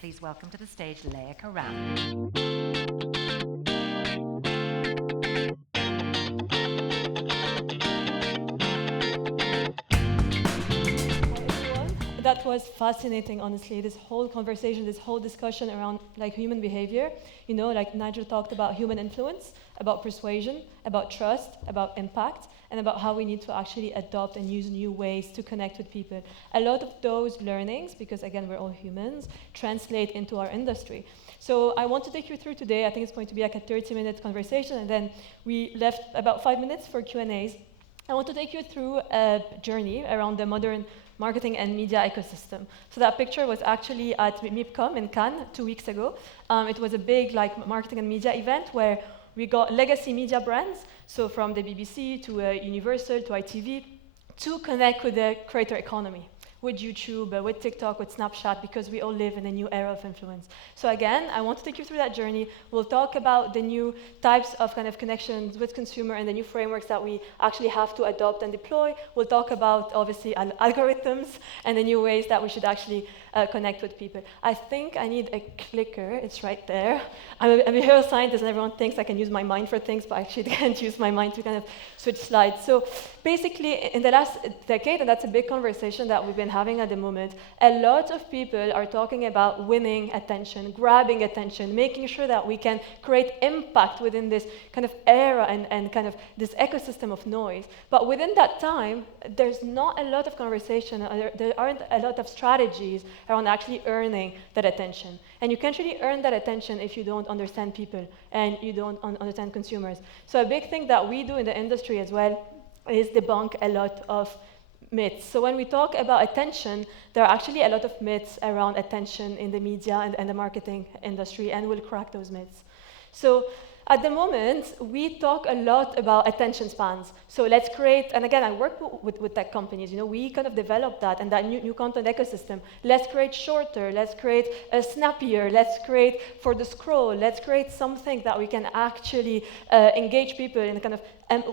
Please welcome to the stage Lea Karam. That was fascinating, honestly, this whole conversation, this whole discussion around like human behavior. You know, like Nigel talked about human influence, about persuasion, about trust, about impact, and about how we need to actually adopt and use new ways to connect with people. A lot of those learnings, because again, we're all humans, translate into our industry. So I want to take you through today. I think it's going to be like a 30-minute conversation, and then we left about 5 minutes for Q&As. I want to take you through a journey around the modern marketing and media ecosystem. So that picture was actually at MIPCOM in Cannes 2 weeks ago. It was a big marketing and media event where we got legacy media brands, so from the BBC to Universal to ITV, to connect with the creator economy, with YouTube, with TikTok, with Snapchat, because we all live in a new era of influence. So again, I want to take you through that journey. We'll talk about the new types of kind of connections with consumer and the new frameworks that we actually have to adopt and deploy. We'll talk about, obviously, algorithms and the new ways that we should actually connect with people. I think I need a clicker. It's right there. I'm a behavioral scientist, and everyone thinks I can use my mind for things, but I actually can't use my mind to kind of switch slides. So basically, in the last decade, and that's a big conversation that we've been having at the moment, a lot of people are talking about winning attention, grabbing attention, making sure that we can create impact within this kind of era and kind of this ecosystem of noise. But within that time, there's not a lot of conversation, there aren't a lot of strategies around actually earning that attention. And you can't really earn that attention if you don't understand people and you don't understand consumers. So a big thing that we do in the industry as well is debunk a lot of myths. So when we talk about attention, there are actually a lot of myths around attention in the media and the marketing industry, and we'll crack those myths. So at the moment, we talk a lot about attention spans. So let's create, and again, I work with tech companies, you know, we kind of develop that and that new content ecosystem. Let's create shorter, let's create a snappier, let's create for the scroll, let's create something that we can actually engage people in a kind of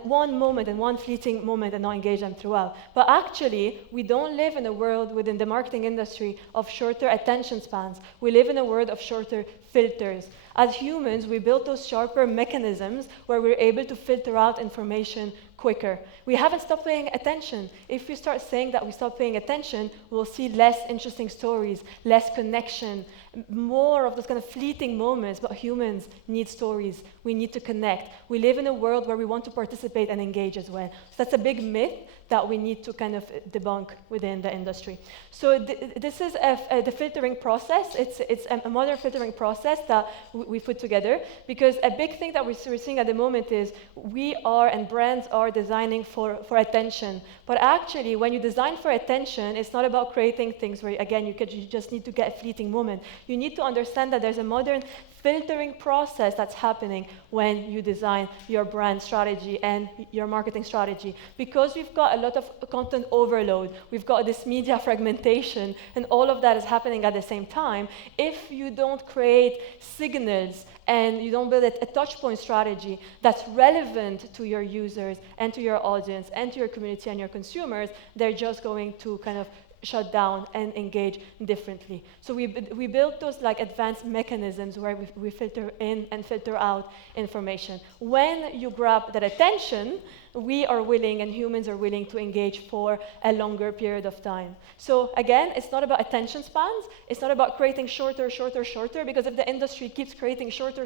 one moment and one fleeting moment and not engage them throughout. But actually, we don't live in a world within the marketing industry of shorter attention spans. We live in a world of shorter filters. As humans, we built those sharper mechanisms where we're able to filter out information quicker. We haven't stopped paying attention. If we start saying that we stop paying attention, we'll see less interesting stories, less connection, more of those kind of fleeting moments, but humans need stories. We need to connect. We live in a world where we want to participate and engage as well. So that's a big myth that we need to kind of debunk within the industry. So this is the filtering process. It's a modern filtering process that we put together, because a big thing that we're seeing at the moment is we are, and brands are, designing for attention. But actually, when you design for attention, it's not about creating things where, again, you just need to get a fleeting moment. You need to understand that there's a modern filtering process that's happening when you design your brand strategy and your marketing strategy. Because we've got a lot of content overload, we've got this media fragmentation, and all of that is happening at the same time. If you don't create signals and you don't build a touchpoint strategy that's relevant to your users and to your audience and to your community and your consumers, they're just going to kind of shut down and engage differently. So we built those like advanced mechanisms where we filter in and filter out information. When you grab that attention, we are willing, and humans are willing, to engage for a longer period of time. So again, it's not about attention spans, it's not about creating shorter, because if the industry keeps creating shorter,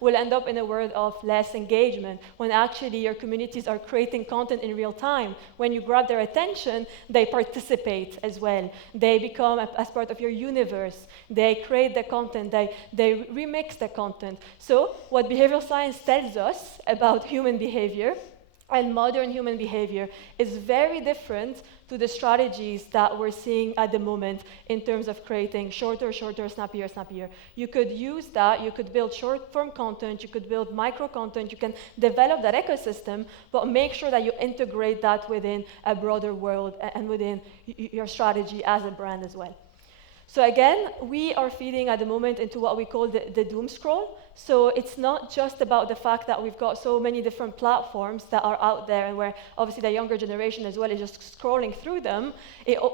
we'll end up in a world of less engagement, when actually your communities are creating content in real time. When you grab their attention, they participate as well. They become as part of your universe. They create the content, they remix the content. So what behavioral science tells us about human behavior and modern human behavior is very different to the strategies that we're seeing at the moment in terms of creating shorter, snappier. You could use that, you could build short-form content, you could build micro-content, you can develop that ecosystem, but make sure that you integrate that within a broader world and within your strategy as a brand as well. So again, we are feeding at the moment into what we call the doom scroll. So it's not just about the fact that we've got so many different platforms that are out there, and where obviously the younger generation as well is just scrolling through them.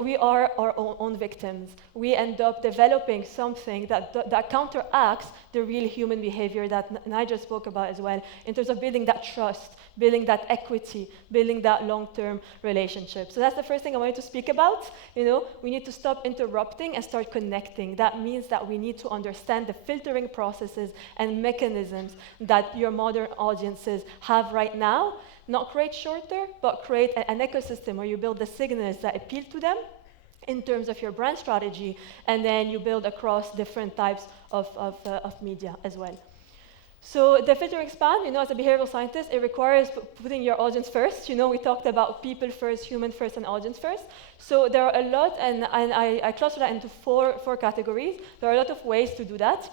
We are our own victims. We end up developing something that counteracts the real human behavior that Nigel spoke about as well, in terms of building that trust, building that equity, building that long-term relationship. So that's the first thing I wanted to speak about. We need to stop interrupting and start connecting. That means that we need to understand the filtering processes and mechanisms that your modern audiences have right now. Not create shorter, but create an ecosystem where you build the signals that appeal to them in terms of your brand strategy, and then you build across different types of media as well. So the filtering span, as a behavioral scientist, it requires putting your audience first. We talked about people first, human first, and audience first. So there are a lot, and I cluster that into four categories. There are a lot of ways to do that.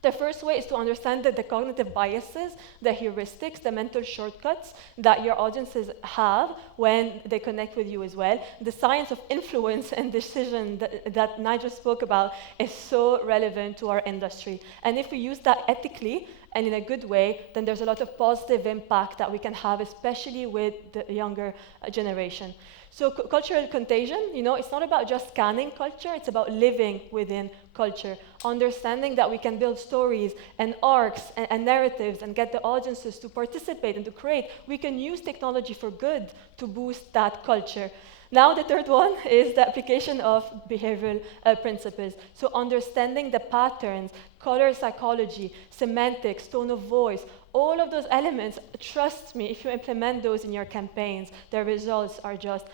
The first way is to understand the cognitive biases, the heuristics, the mental shortcuts that your audiences have when they connect with you as well. The science of influence and decision that Nigel spoke about is so relevant to our industry. And if we use that ethically and in a good way, then there's a lot of positive impact that we can have, especially with the younger generation. So cultural contagion, it's not about just scanning culture, it's about living within culture, understanding that we can build stories and arcs and narratives and get the audiences to participate and to create. We can use technology for good to boost that culture. Now the third one is the application of behavioral principles. So understanding the patterns, color psychology, semantics, tone of voice, all of those elements, trust me, if you implement those in your campaigns, the results are just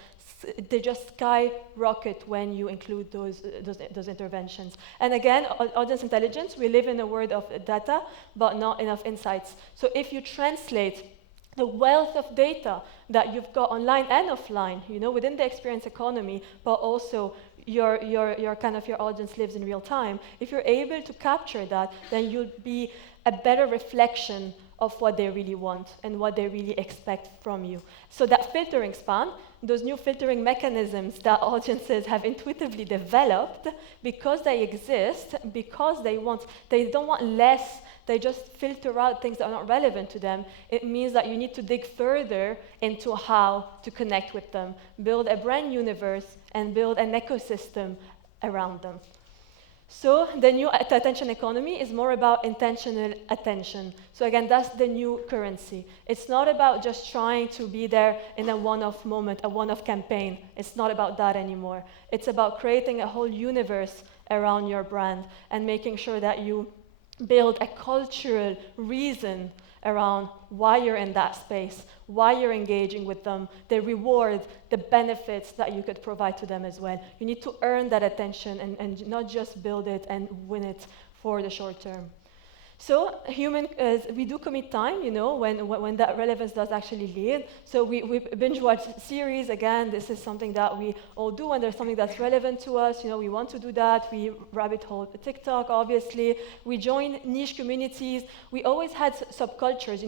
skyrocket when you include those interventions. And again, audience intelligence, we live in a world of data, but not enough insights. So if you translate the wealth of data that you've got online and offline, within the experience economy, but also your audience lives in real time, if you're able to capture that, then you'll be a better reflection of what they really want and what they really expect from you. So that filtering span, those new filtering mechanisms that audiences have intuitively developed, because they exist, because they don't want less, they just filter out things that are not relevant to them. It means that you need to dig further into how to connect with them, build a brand universe, and build an ecosystem around them. So the new attention economy is more about intentional attention. So again, that's the new currency. It's not about just trying to be there in a one-off moment, a one-off campaign. It's not about that anymore. It's about creating a whole universe around your brand and making sure that you build a cultural reason around why you're in that space, why you're engaging with them, the reward, the benefits that you could provide to them as well. You need to earn that attention and not just build it and win it for the short term. So we do commit time, when that relevance does actually lead. So we binge watch series. Again, this is something that we all do when there's something that's relevant to us. We want to do that. We rabbit hole TikTok, obviously. We join niche communities. We always had subcultures,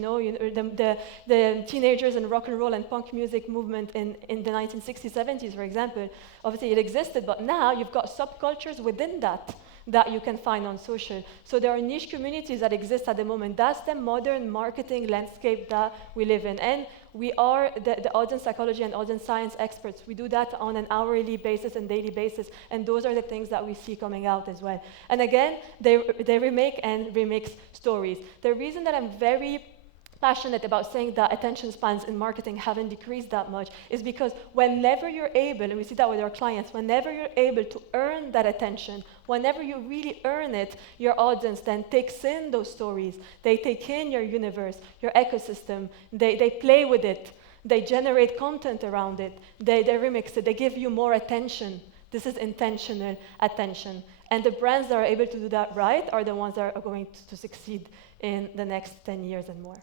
the teenagers and rock and roll and punk music movement in the 1960s, 70s, for example. Obviously, it existed, but now you've got subcultures within that you can find on social. So there are niche communities that exist at the moment. That's the modern marketing landscape that we live in. And we are the audience psychology and audience science experts. We do that on an hourly basis and daily basis. And those are the things that we see coming out as well. And again, they remake and remix stories. The reason that I'm very passionate about saying that attention spans in marketing haven't decreased that much is because whenever you're able, and we see that with our clients, whenever you're able to earn that attention, whenever you really earn it, your audience then takes in those stories. They take in your universe, your ecosystem. They play with it. They generate content around it. They remix it. They give you more attention. This is intentional attention. And the brands that are able to do that right are the ones that are going to succeed in the next 10 years and more.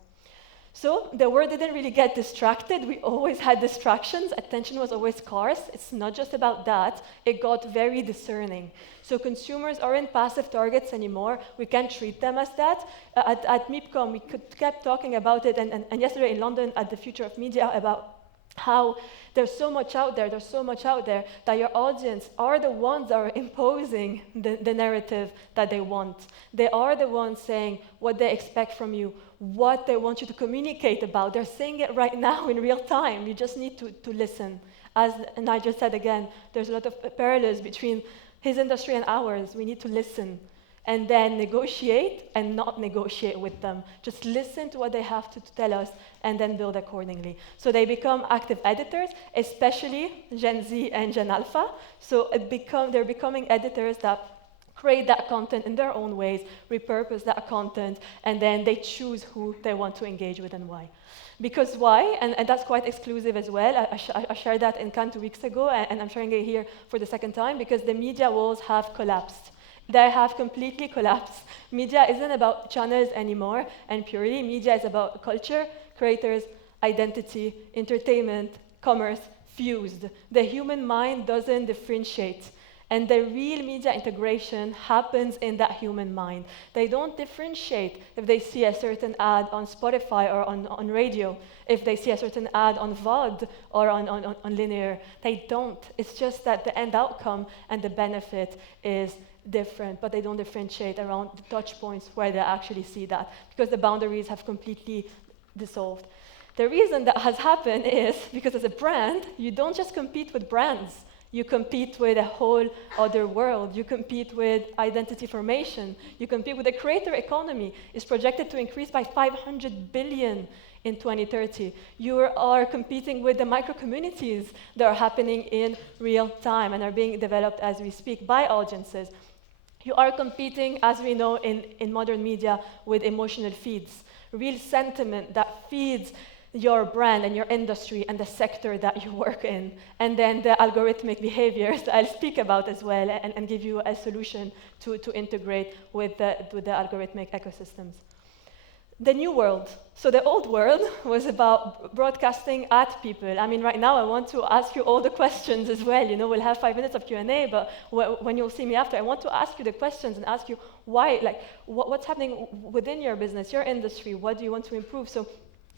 So the world didn't really get distracted. We always had distractions. Attention was always scarce. It's not just about that. It got very discerning. So consumers aren't passive targets anymore. We can't treat them as that. At MIPCOM, we kept talking about it, and yesterday in London at the Future of Media about how there's so much out there that your audience are the ones that are imposing the narrative that they want. They are the ones saying what they expect from you, what they want you to communicate about. They're saying it right now in real time. You just need to listen. As Nigel said again, there's a lot of parallels between his industry and ours. We need to listen and then negotiate and not negotiate with them. Just listen to what they have to tell us and then build accordingly. So they become active editors, especially Gen Z and Gen Alpha. So they're becoming editors that create that content in their own ways, repurpose that content, and then they choose who they want to engage with and why. Because why? And that's quite exclusive as well. I shared that in Cannes 2 weeks ago, and I'm sharing it here for the second time, because the media walls have collapsed. They have completely collapsed. Media isn't about channels anymore, and purely media is about culture, creators, identity, entertainment, commerce, fused. The human mind doesn't differentiate. And the real media integration happens in that human mind. They don't differentiate if they see a certain ad on Spotify or on radio, if they see a certain ad on VOD or on linear. They don't. It's just that the end outcome and the benefit is different, but they don't differentiate around the touch points where they actually see that, because the boundaries have completely dissolved. The reason that has happened is because as a brand, you don't just compete with brands. You compete with a whole other world. You compete with identity formation. You compete with the creator economy. It's projected to increase by 500 billion in 2030. You are competing with the micro-communities that are happening in real time and are being developed as we speak by audiences. You are competing, as we know in modern media, with emotional feeds, real sentiment that feeds your brand and your industry and the sector that you work in, and then the algorithmic behaviors that I'll speak about as well and give you a solution to integrate with the algorithmic ecosystems. The new world. So the old world was about broadcasting at people. I mean, right now I want to ask you all the questions as well. You know, we'll have 5 minutes of Q&A, but when you'll see me after, I want to ask you the questions and ask you why, like, what's happening within your business, your industry, what do you want to improve? So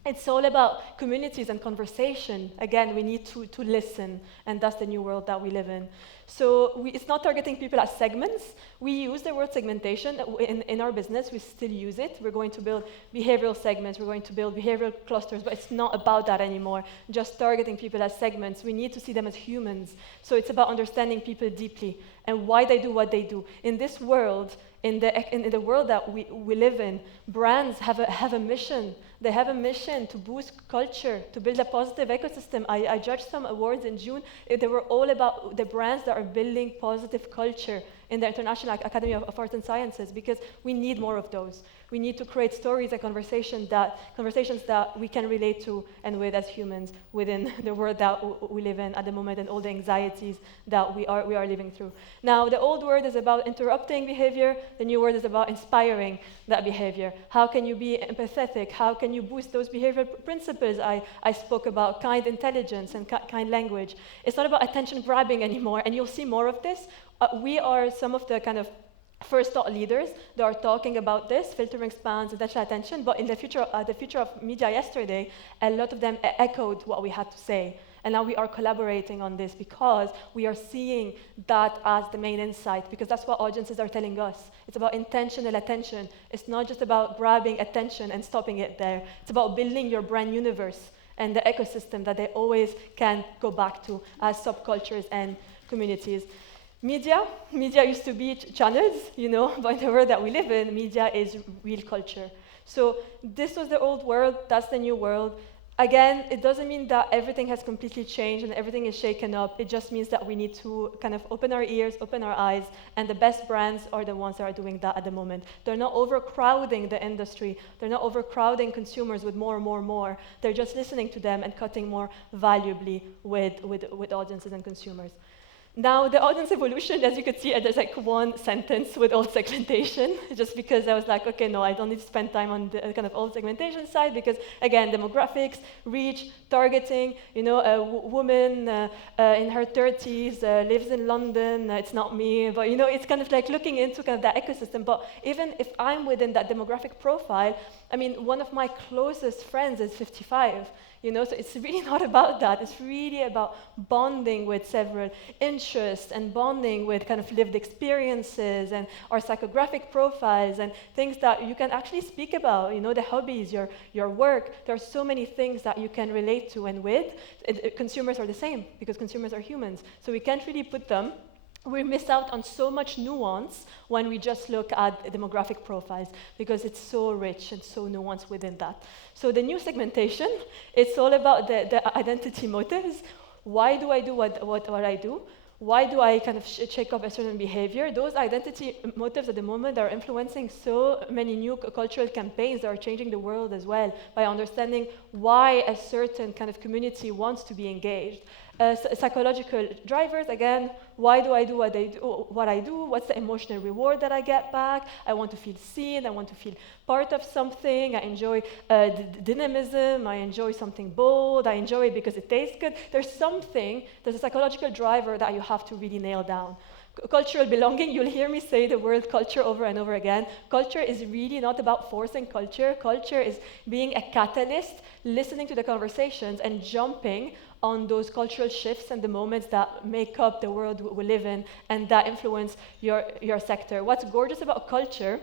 it's all about communities and conversation. Again, we need to listen, and that's the new world that we live in. So it's not targeting people as segments. We use the word segmentation in our business. We still use it. We're going to build behavioral segments. We're going to build behavioral clusters, but it's not about that anymore, just targeting people as segments. We need to see them as humans. So it's about understanding people deeply and why they do what they do. In this world, in the world that we live in, brands have a mission. They have a mission to boost culture, to build a positive ecosystem. I judged some awards in June. They were all about the brands that are building positive culture in the International Academy of Arts and Sciences, because we need more of those. We need to create stories and conversations that we can relate to and with as humans within the world that we live in at the moment and all the anxieties that we are living through. Now, the old word is about interrupting behavior. The new word is about inspiring that behavior. How can you be empathetic? How can you boost those behavioral principles? I spoke about kind intelligence and kind language. It's not about attention grabbing anymore, and you'll see more of this. We are some of the kind of first thought leaders that are talking about this, filtering spans, attention, but in the future of media yesterday, a lot of them echoed what we had to say. And now we are collaborating on this because we are seeing that as the main insight, because that's what audiences are telling us. It's about intentional attention. It's not just about grabbing attention and stopping it there. It's about building your brand universe and the ecosystem that they always can go back to as subcultures and communities. Media used to be channels, but in the world that we live in, media is real culture. So this was the old world, that's the new world. Again, it doesn't mean that everything has completely changed and everything is shaken up. It just means that we need to kind of open our ears, open our eyes, and the best brands are the ones that are doing that at the moment. They're not overcrowding the industry. They're not overcrowding consumers with more. They're just listening to them and cutting more valuably with audiences and consumers. Now, the audience evolution, as you could see, there's like one sentence with old segmentation, just because I was like, okay, no, I don't need to spend time on the kind of old segmentation side, because, again, demographics, reach, targeting, a woman in her 30s lives in London, it's not me, but, it's kind of like looking into kind of that ecosystem. But even if I'm within that demographic profile, I mean, one of my closest friends is 55. So it's really not about that. It's really about bonding with several interests and bonding with kind of lived experiences and our psychographic profiles and things that you can actually speak about, the hobbies, your work. There are so many things that you can relate to and with. Consumers are the same because consumers are humans. So we can't really put them. We miss out on so much nuance when we just look at demographic profiles because it's so rich and so nuanced within that. So the new segmentation, it's all about the identity motives. Why do I do what I do? Why do I kind of check up a certain behavior? Those identity motives at the moment are influencing so many new cultural campaigns that are changing the world as well by understanding why a certain kind of community wants to be engaged. Psychological drivers, again, why do I do what I do? What's the emotional reward that I get back? I want to feel seen, I want to feel part of something, I enjoy dynamism, I enjoy something bold, I enjoy it because it tastes good. There's a psychological driver that you have to really nail down. Cultural belonging, you'll hear me say the word culture over and over again. Culture is really not about forcing culture. Culture is being a catalyst, listening to the conversations and jumping on those cultural shifts and the moments that make up the world we live in and that influence your sector. What's gorgeous about culture,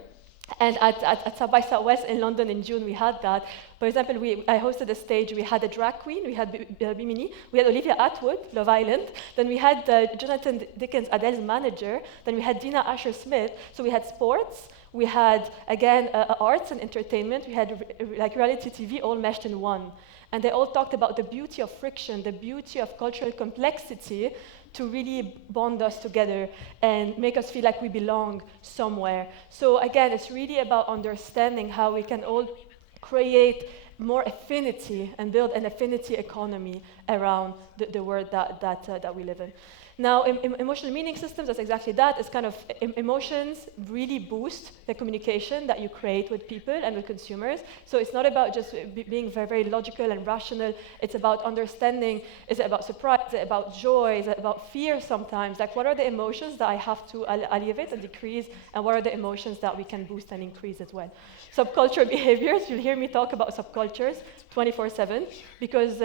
and at South by Southwest in London in June, we had that. For example, I hosted a stage, we had a drag queen, we had BMMU, we had Olivia Atwood, Love Island, then we had Jonathan Dickens, Adele's manager, then we had Dina Asher-Smith, so we had sports, we had, again, arts and entertainment, we had like reality TV all meshed in one. And they all talked about the beauty of friction, the beauty of cultural complexity to really bond us together and make us feel like we belong somewhere. So again, it's really about understanding how we can all create more affinity and build an affinity economy around the world that we live in. Now, emotional meaning systems, that's exactly that. It's kind of emotions really boost the communication that you create with people and with consumers. So it's not about just being very, very logical and rational. It's about understanding. Is it about surprise? Is it about joy? Is it about fear sometimes? Like, what are the emotions that I have to alleviate and decrease? And what are the emotions that we can boost and increase as well? Subcultural behaviors, you'll hear me talk about subcultures 24/7 because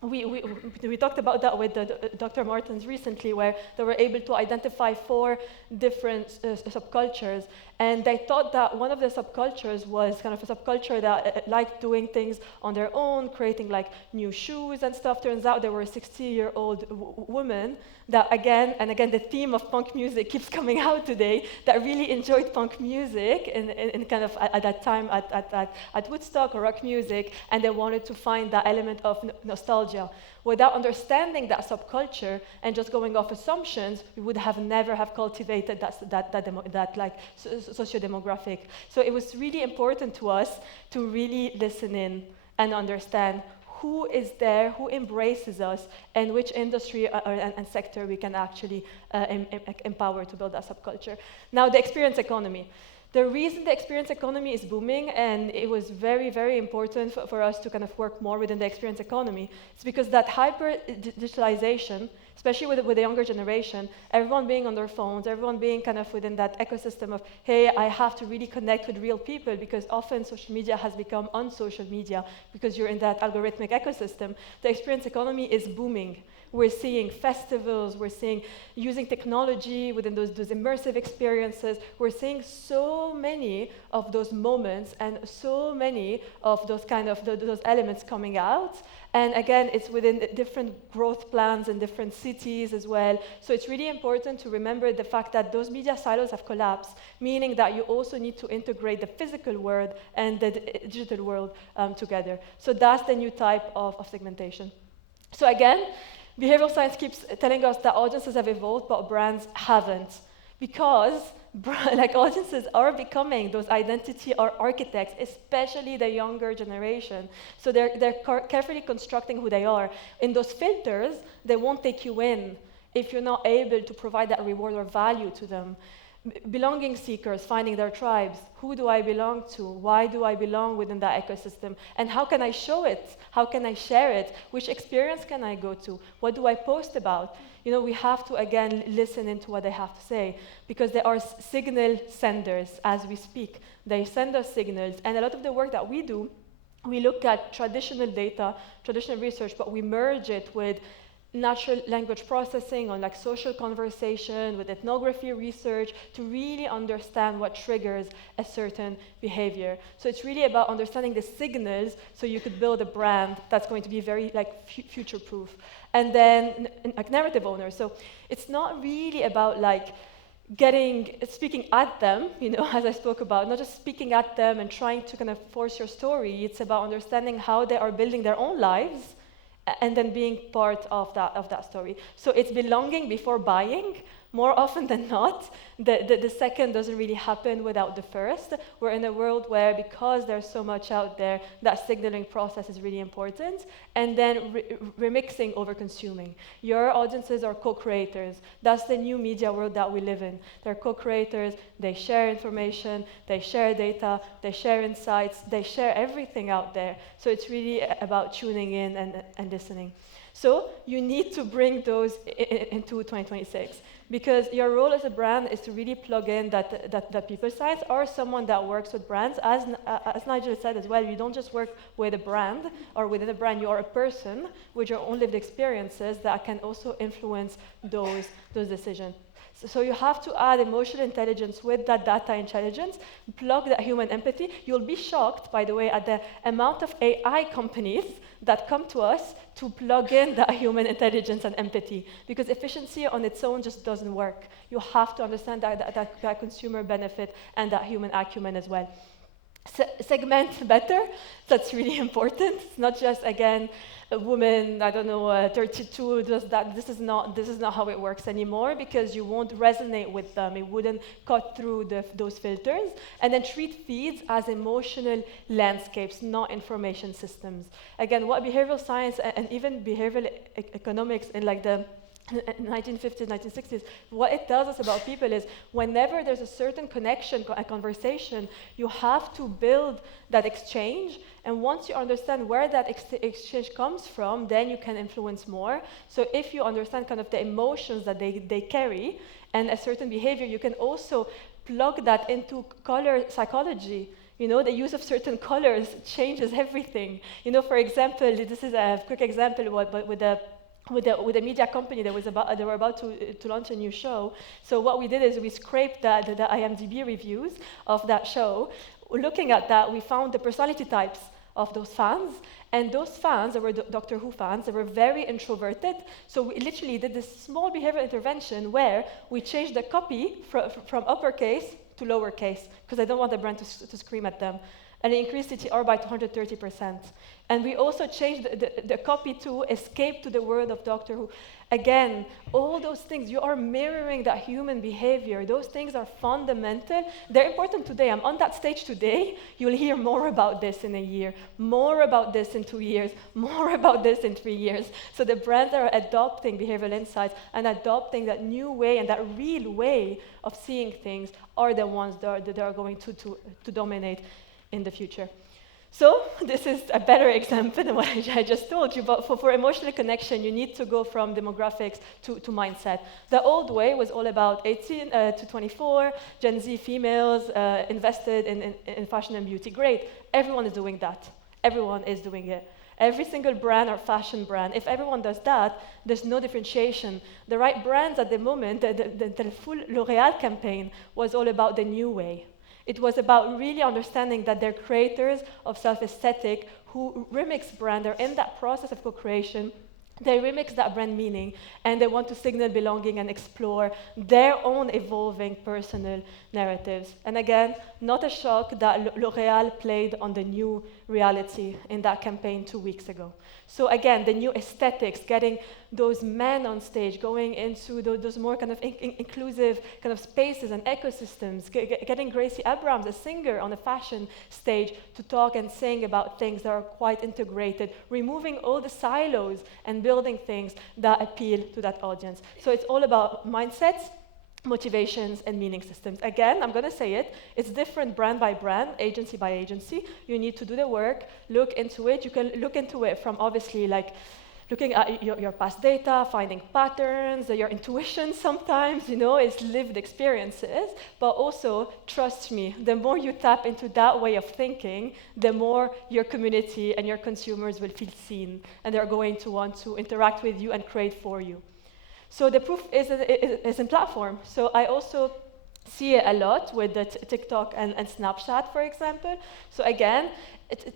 we talked about that with Dr. Martens recently, where they were able to identify 4 different subcultures, and they thought that one of the subcultures was kind of a subculture that liked doing things on their own, creating like new shoes and stuff. Turns out there were a 60-year-old woman that again, the theme of punk music keeps coming out today, that really enjoyed punk music in kind of at that time at Woodstock or rock music, and they wanted to find that element of nostalgia. Without understanding that subculture and just going off assumptions, we would have never have cultivated that like socio-demographic. So it was really important to us to really listen in and understand who is there, who embraces us, and which industry and sector we can actually empower to build that subculture. Now, the experience economy. The reason the experience economy is booming, and it was very, very important for us to kind of work more within the experience economy, is because that hyper-digitalization, especially with the younger generation, everyone being on their phones, everyone being kind of within that ecosystem of, hey, I have to really connect with real people, because often social media has become unsocial media because you're in that algorithmic ecosystem. The experience economy is booming. We're seeing festivals, we're seeing using technology within those immersive experiences. We're seeing so many of those moments and so many of those kind of those elements coming out. And again, it's within different growth plans in different cities as well. So it's really important to remember the fact that those media silos have collapsed, meaning that you also need to integrate the physical world and the digital world together. So that's the new type of segmentation. So again, behavioral science keeps telling us that audiences have evolved, but brands haven't. Because audiences are becoming those identity or architects, especially the younger generation. So they're carefully constructing who they are. In those filters, they won't take you in if you're not able to provide that reward or value to them. Belonging seekers, finding their tribes. Who do I belong to? Why do I belong within that ecosystem? And how can I show it? How can I share it? Which experience can I go to? What do I post about? You know, we have to, again, listen into what they have to say, because they are signal senders as we speak. They send us signals, and a lot of the work that we do we look at traditional data, traditional research, but we merge it with natural language processing on like social conversation, with ethnography research, to really understand what triggers a certain behavior. So it's really about understanding the signals so you could build a brand that's going to be very like future-proof. And then like narrative owners. So it's not really about like speaking at them, you know, as I spoke about, not just speaking at them and trying to kind of force your story. It's about understanding how they are building their own lives and then being part of that story. So it's belonging before buying. More often than not, the second doesn't really happen without the first. We're in a world where, because there's so much out there, that signaling process is really important. And then remixing over consuming. Your audiences are co-creators. That's the new media world that we live in. They're co-creators, they share information, they share data, they share insights, they share everything out there. So it's really about tuning in and listening. So you need to bring those into 2026, because your role as a brand is to really plug in that people science, or someone that works with brands. As Nigel said as well, you don't just work with a brand or within a brand, you are a person with your own lived experiences that can also influence those decisions. So you have to add emotional intelligence with that data intelligence, plug that human empathy. You'll be shocked, by the way, at the amount of AI companies that come to us to plug in that human intelligence and empathy, because efficiency on its own just doesn't work. You have to understand that consumer benefit and that human acumen as well. Segment better, that's really important. It's not just, again, a woman, I don't know, 32 does that. This is not how it works anymore, because you won't resonate with them. It wouldn't cut through those filters. And then treat feeds as emotional landscapes, not information systems. Again, what behavioral science and even behavioral economics in like the 1950s, 1960s, what it tells us about people is whenever there's a certain connection, a conversation, you have to build that exchange. And once you understand where that exchange comes from, then you can influence more. So if you understand kind of the emotions that they carry and a certain behavior, you can also plug that into color psychology. You know, the use of certain colors changes everything. You know, for example, this is a quick example with a media company they were about to launch a new show. So what we did is we scraped the IMDb reviews of that show. Looking at that, we found the personality types of those fans. And those fans, they were Doctor Who fans, they were very introverted. So we literally did this small behavioral intervention where we changed the copy from uppercase to lowercase, because I don't want the brand to scream at them. And it increased CTR by 230%. And we also changed the copy to escape to the world of Doctor Who. Again, all those things, you are mirroring that human behavior. Those things are fundamental. They're important today. I'm on that stage today. You'll hear more about this in a year, more about this in 2 years, more about this in 3 years. So the brands are adopting behavioral insights and adopting that new way and that real way of seeing things are the ones that are going to dominate in the future. So this is a better example than what I just told you, but for emotional connection, you need to go from demographics to mindset. The old way was all about 18 to 24, Gen Z females invested in fashion and beauty. Great, everyone is doing that. Everyone is doing it. Every single brand or fashion brand, if everyone does that, there's no differentiation. The right brands at the moment, the full L'Oréal campaign was all about the new way. It was about really understanding that they're creators of self-aesthetic who remix brand. They're in that process of co-creation. They remix that brand meaning, and they want to signal belonging and explore their own evolving personal narratives. And again, not a shock that L'Oréal played on the new reality in that campaign 2 weeks ago. So again, the new aesthetics, getting those men on stage, going into those more kind of inclusive kind of spaces and ecosystems, getting Gracie Abrams, a singer, on a fashion stage to talk and sing about things that are quite integrated, removing all the silos and building things that appeal to that audience. So it's all about mindsets, motivations, and meaning systems. Again, I'm going to say it, it's different brand by brand, agency by agency. You need to do the work, look into it. You can look into it from obviously like looking at your past data, finding patterns, your intuition sometimes, it's lived experiences, but also, trust me, the more you tap into that way of thinking, the more your community and your consumers will feel seen, and they're going to want to interact with you and create for you. So the proof is in platform. So I also see it a lot with the TikTok and Snapchat, for example. So again,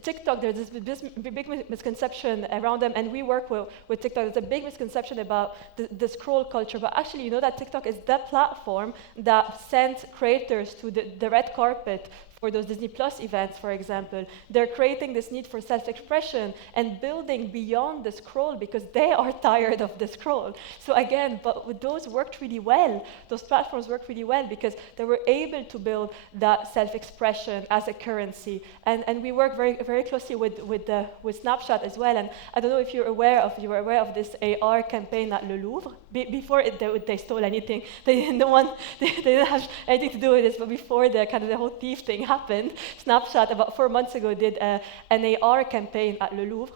TikTok, there's this big misconception around them, and we work with TikTok. There's a big misconception about the scroll culture, but actually, that TikTok is the platform that sent creators to the red carpet for those Disney Plus events, for example. They're creating this need for self-expression and building beyond the scroll because they are tired of the scroll. So again, but those worked really well. Those platforms worked really well because they were able to build that self-expression as a currency. And we work very, very closely with Snapchat as well. And I don't know if you were aware of this AR campaign at Le Louvre. Before they stole anything, they didn't have anything to do with this, but before the whole thief thing happened, Snapchat about 4 months ago did an AR campaign at Le Louvre.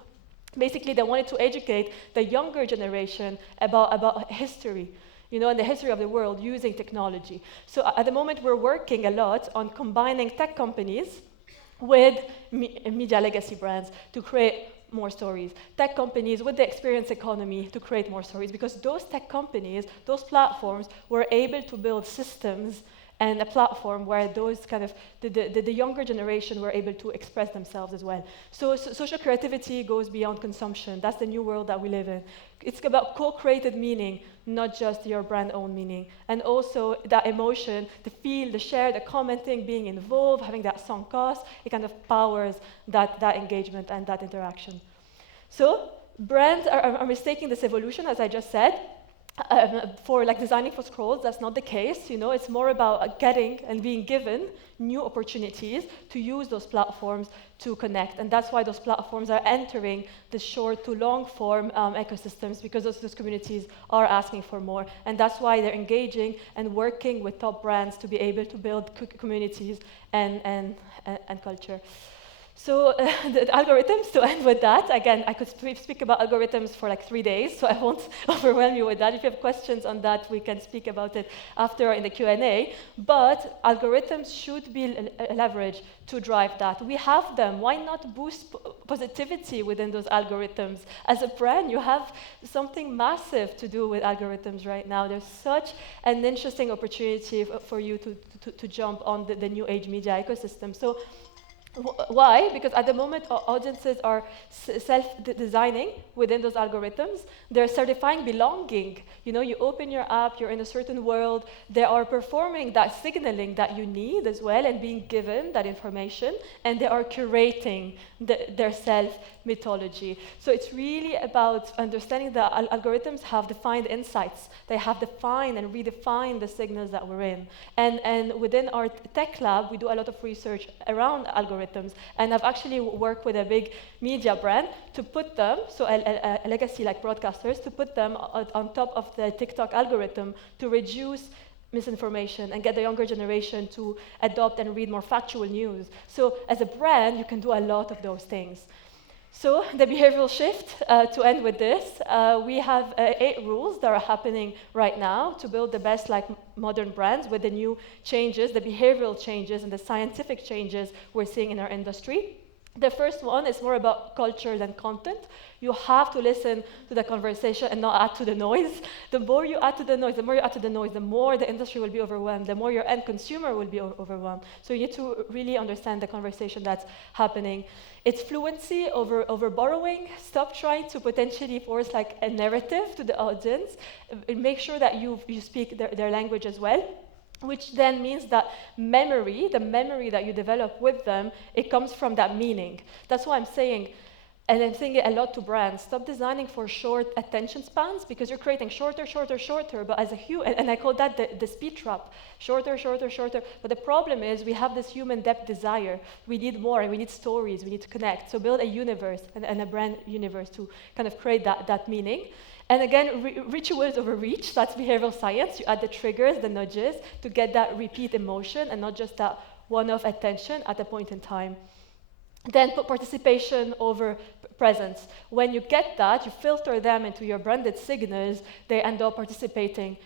Basically, they wanted to educate the younger generation about history, and the history of the world using technology. So at the moment, we're working a lot on combining tech companies with media legacy brands to create more stories. Tech companies with the experience economy to create more stories, because those tech companies, those platforms were able to build systems and a platform where those the younger generation were able to express themselves as well. So social creativity goes beyond consumption. That's the new world that we live in. It's about co-created meaning, not just your brand-owned meaning. And also that emotion, the feel, the share, the commenting, being involved, having that sunk cost, it powers that engagement and that interaction. So brands are mistaking this evolution, as I just said, for designing for scrolls. That's not the case. It's more about getting and being given new opportunities to use those platforms to connect, and that's why those platforms are entering the short to long form ecosystems, because those communities are asking for more, and that's why they're engaging and working with top brands to be able to build communities and culture. So the algorithms, to end with that, again, I could speak about algorithms for 3 days, so I won't overwhelm you with that. If you have questions on that, we can speak about it after in the Q&A. But algorithms should be leveraged to drive that. We have them. Why not boost positivity within those algorithms? As a brand, you have something massive to do with algorithms right now. There's such an interesting opportunity for you to jump on the new age media ecosystem. So why? Because at the moment, audiences are self-designing within those algorithms. They're certifying belonging. You open your app, you're in a certain world. They are performing that signaling that you need as well and being given that information. And they are curating their self-mythology. So it's really about understanding that algorithms have defined insights. They have defined and redefined the signals that we're in. And within our tech lab, we do a lot of research around algorithms. And I've actually worked with a big media brand to put them, so a legacy like broadcasters, to put them on top of the TikTok algorithm to reduce misinformation and get the younger generation to adopt and read more factual news. So as a brand, you can do a lot of those things. So the behavioral shift, to end with this, we have 8 rules that are happening right now to build the best modern brands with the new changes, the behavioral changes and the scientific changes we're seeing in our industry. The first one is more about culture than content. You have to listen to the conversation and not add to the noise. The more you add to the noise, the more the industry will be overwhelmed, the more your end consumer will be overwhelmed. So you need to really understand the conversation that's happening. It's fluency over borrowing. Stop trying to potentially force a narrative to the audience. Make sure that you speak their language as well. Which then means that the memory that you develop with them, it comes from that meaning. That's why I'm saying, and I'm saying it a lot to brands, stop designing for short attention spans, because you're creating shorter, but as a human, and I call that the speed trap, shorter. But the problem is we have this human depth desire. We need more, and we need stories, we need to connect. So build a universe, and a brand universe to create that meaning. And again, rituals over reach, that's behavioral science. You add the triggers, the nudges, to get that repeat emotion and not just that one-off attention at a point in time. Then put participation over presence. When you get that, you filter them into your branded signals, they end up participating,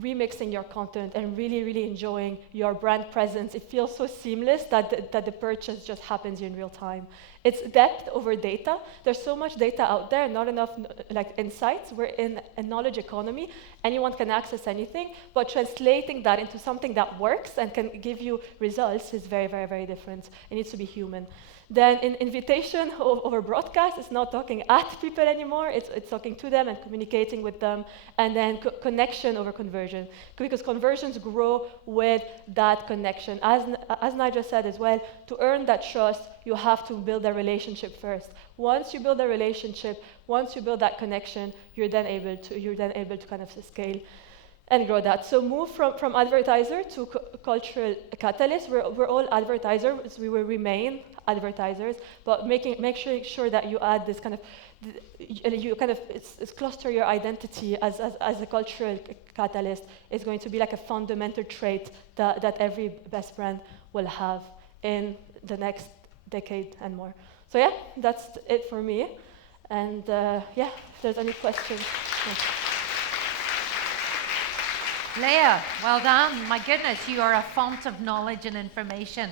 remixing your content, and really, really enjoying your brand presence. It feels so seamless that the purchase just happens in real time. It's depth over data. There's so much data out there, not enough like insights. We're in a knowledge economy. Anyone can access anything, but translating that into something that works and can give you results is very, very, very different. It needs to be human. Then in invitation over broadcast, it's not talking at people anymore, it's talking to them and communicating with them, and then connection over conversion, because conversions grow with that connection. As Nigel said as well, to earn that trust, you have to build a relationship first. Once you build a relationship, once you build that connection, you're then able to kind of scale and grow that. So move from advertiser to cultural catalyst. We're all advertisers. We will remain advertisers, but make sure that you add this kind of, you kind of it's cluster your identity as a cultural catalyst is going to be like a fundamental trait that every best brand will have in the next decade and more. So yeah, that's it for me. And yeah, if there's any questions. Yeah. Lea, well done. My goodness, you are a font of knowledge and information.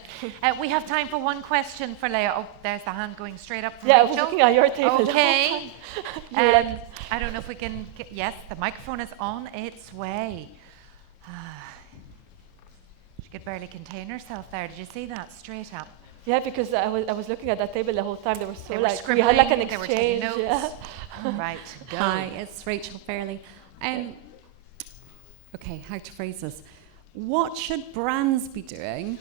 We have time for one question for Lea. Oh, there's the hand going straight up from Yeah, Rachel. I was looking at your table. Okay. I don't know if we can get, yes, the microphone is on its way. She could barely contain herself there. Did you see that? Straight up. Yeah, because I was looking at that table the whole time. They were so like, we scribbling, had like an they were taking exchange. notes. Yeah. Right, go. Hi, it's Rachel Fairley. Okay, how to phrase this? What should brands be doing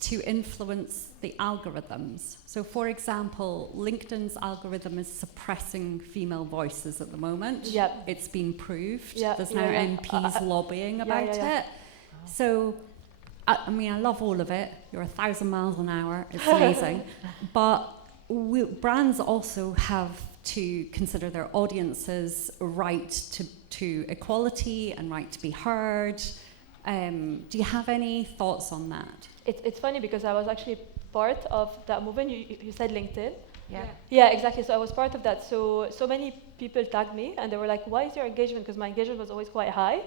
to influence the algorithms? So, for example, LinkedIn's algorithm is suppressing female voices at the moment. Yep. It's been proved. Yeah, There's now MPs lobbying about it. So, I mean, I love all of it. You're 1,000 miles an hour. It's amazing. But brands also have to consider their audience's right to equality and right to be heard. Do you have any thoughts on that? It's funny because I was actually part of that movement. You said LinkedIn. Yeah, exactly. So I was part of that. So many people tagged me and they were like, why is your engagement? Because my engagement was always quite high.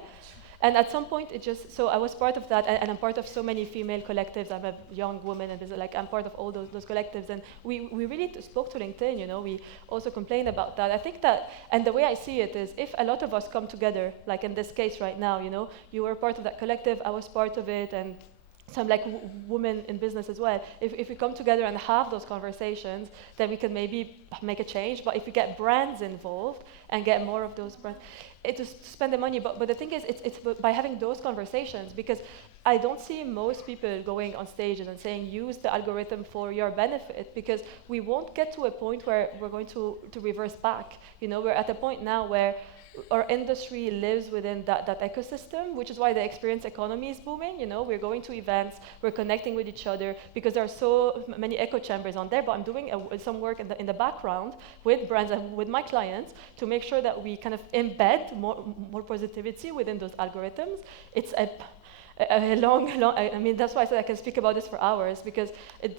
And at some point, so I was part of that, and I'm part of so many female collectives. I'm a young woman, and I'm part of all those collectives. And we really spoke to LinkedIn, you know. We also complained about that. I think that, and the way I see it is, if a lot of us come together, like in this case right now, you know, you were part of that collective, I was part of it, and some like women in business as well. If we come together and have those conversations, then we can maybe make a change. But if we get brands involved and get more of those brands, to spend the money. But the thing is, it's by having those conversations, because I don't see most people going on stages and saying, use the algorithm for your benefit, because we won't get to a point where we're going to reverse back. You know, we're at a point now where our industry lives within that ecosystem, which is why the experience economy is booming. You know, we're going to events, we're connecting with each other, because there are so many echo chambers on there. But I'm doing some work in the background with brands and with my clients to make sure that we kind of embed more positivity within those algorithms. It's a long, I mean, that's why I said I can speak about this for hours, because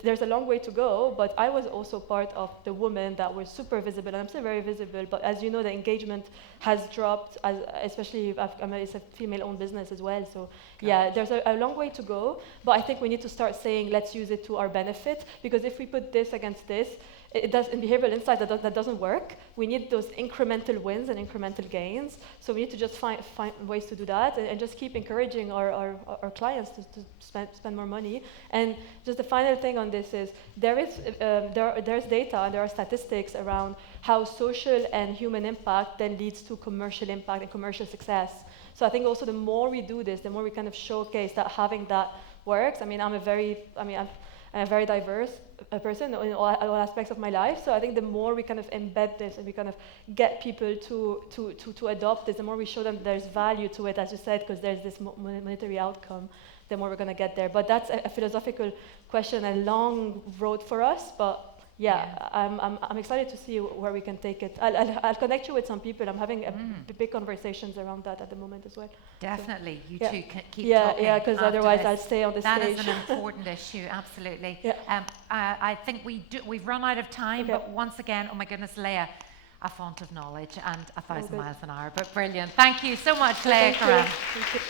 there's a long way to go, but I was also part of the women that were super visible, and I'm still very visible, but as you know, the engagement has dropped, especially it's a female-owned business as well, so yeah, there's a long way to go, but I think we need to start saying, let's use it to our benefit, because if we put this against this, it does in behavioral insight that doesn't work. We need those incremental wins and incremental gains. So we need to just find ways to do that, and just keep encouraging our clients to spend more money. And just the final thing on this is there's data and there are statistics around how social and human impact then leads to commercial impact and commercial success. So I think also the more we do this, the more we kind of showcase that having that works. I mean, I'm a very diverse person in all aspects of my life. So I think the more we kind of embed this and we kind of get people to adopt this, the more we show them there's value to it, as you said, because there's this monetary outcome, the more we're going to get there. But that's a philosophical question, a long road for us. But I'm excited to see where we can take it. I'll connect you with some people. I'm having big conversations around that at the moment as well. Definitely, So, you two can keep yeah, talking. yeah, because otherwise this. I'll stay on the That stage. is an important issue, absolutely. Yeah. I think we've run out of time, Okay. but once again, oh my goodness, Lea, a font of knowledge and 1,000 good. miles an hour, but brilliant. Thank you so much, Lea Thank you. Karam. Thank you.